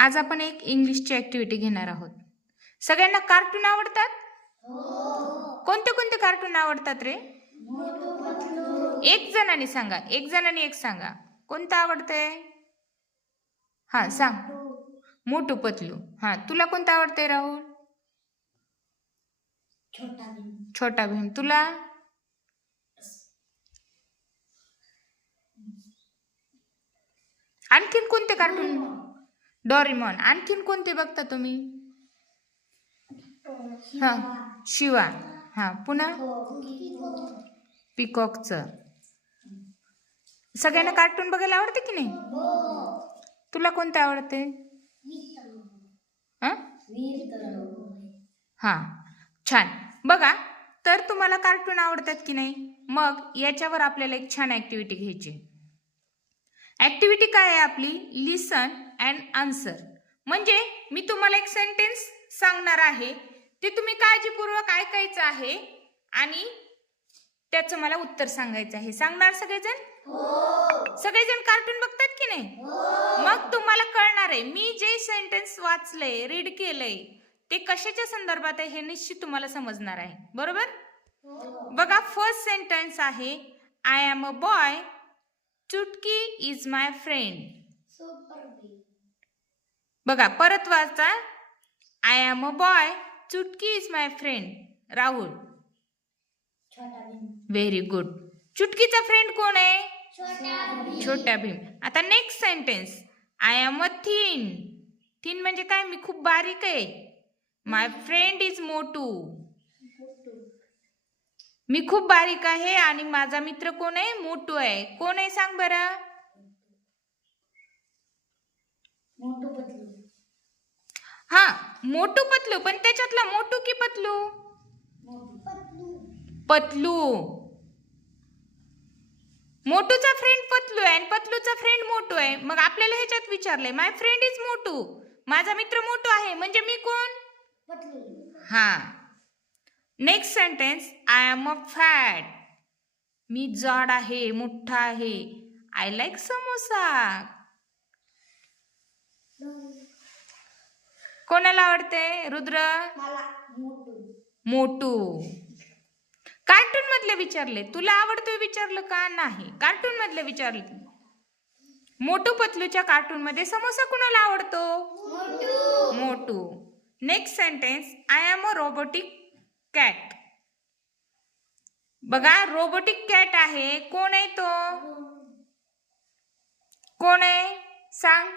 आज आपण एक इंग्लिशची ॲक्टिव्हिटी घेणार आहोत. सगळ्यांना कार्टून आवडतात? कोणते कोणते कार्टून आवडतात रे? एक जणांनी सांगा, एक जणांनी एक सांगा. कोणतं आवडतंय? हा सांग. मोटू पतलू. हा, तुला कोणतं आवडतंय राहुल? छोटा भीम. तुला? आणखीन कोणते कार्टून? डोरेमॉन. आणखीन कोणते बघता तुम्ही? हा, शिवा. हा, पुन्हा पिकॉकचं. सगळ्यांना कार्टून बघायला आवडते की नाही? तुला कोणतं आवडते? हा, छान. बघा, तर तुम्हाला कार्टून आवडतात की नाही? मग याच्यावर आपल्याला एक छान ॲक्टिव्हिटी घ्यायची. ॲक्टिव्हिटी काय आहे आपली? लिसन अँड आन्सर. म्हणजे मी तुम्हाला एक सेंटेन्स सांगणार आहे, ते तुम्ही काळजीपूर्वक ऐकायचं आहे आणि त्याचं मला उत्तर सांगायचं आहे. सांगणार सगळेजण? सगळेजण कार्टून बघतात की नाही? मग तुम्हाला कळणार आहे मी जे सेंटेन्स वाचलंय, रीड केलंय, ते कशाच्या संदर्भात आहे हे निश्चित तुम्हाला समजणार आहे. बरोबर? बघा, फर्स्ट सेंटेन्स आहे, I am a boy, Chutki is my friend. बघा, परत वाचा. I am a boy, Chutki is my friend. Rahul? Very good. चुटकीचा फ्रेंड कोण आहे? छोटा भीम. आता next sentence, I am a thin. Thin म्हणजे काय? मी खूप बारीक आहे. माय फ्रेंड इज मोटू. मी खूप बारीक आहे आणि माझा मित्र कोण आहे? मोटू आहे. कोण आहे सांग बरं? हा, मोटू पतलू. पण त्याच्यातला मोटू की पतलू? पतलू. मोटूचा फ्रेंड पतलू आहे आणि पतलूचा फ्रेंड मोटू आहे. मग आपल्याला ह्याच्यात विचारलंय, माय फ्रेंड इज मोटू. माझा मित्र मोटू आहे, म्हणजे मी कोण? पतलू. हा. Next sentence, I am a fat. मी जाड आहे, मोठा आहे. I like samosa. कोणाला आवडते? रुद्र? मोटू. कार्टून मधले विचारले, तुला आवडतोय विचारलं का? नाही, कार्टून मधले विचारले. मोटू पतलूच्या कार्टून मध्ये समोसा कुणाला आवडतो? Motu. Next sentence, I am a robotic cat. बघा, रोबोटिक कॅट आहे. कोण आहे तो? कोण आहे सांग?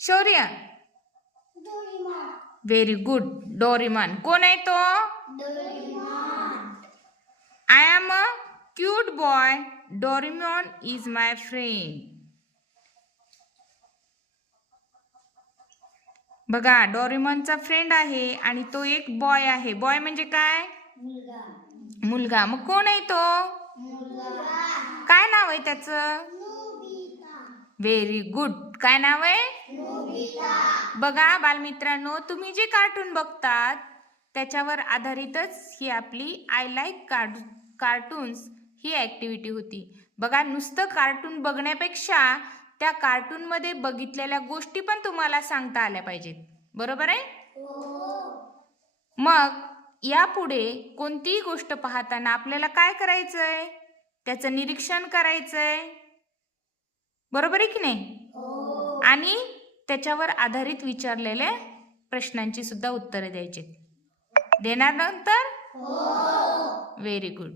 शौर्य? Very good, Doraemon. कोण आहे तो? I am a cute boy, Doraemon is my friend. बघा, डोरेमॉनचा फ्रेंड आहे आणि तो एक बॉय आहे. बॉय म्हणजे काय? मुलगा. मग कोण आहे तो? काय नाव आहे त्याचं? Very good. काय नाव आहे? बघा बालमित्रांनो, तुम्ही जे कार्टून बघतात त्याच्यावर आधारितच ही आपली I like cartoons he activity होती. बघा, नुसतं कार्टून बघण्यापेक्षा त्या कार्टूनमध्ये बघितलेल्या गोष्टी पण तुम्हाला सांगता आल्या पाहिजेत. बरोबर आहे? मग यापुढे कोणतीही गोष्ट पाहताना आपल्याला काय करायचंय? त्याचं निरीक्षण करायचंय. बरोबर आहे की नाही? आणि त्याच्यावर आधारित विचारलेल्या प्रश्नांची सुद्धा उत्तरे द्यायची. देणार नंतर? Very good.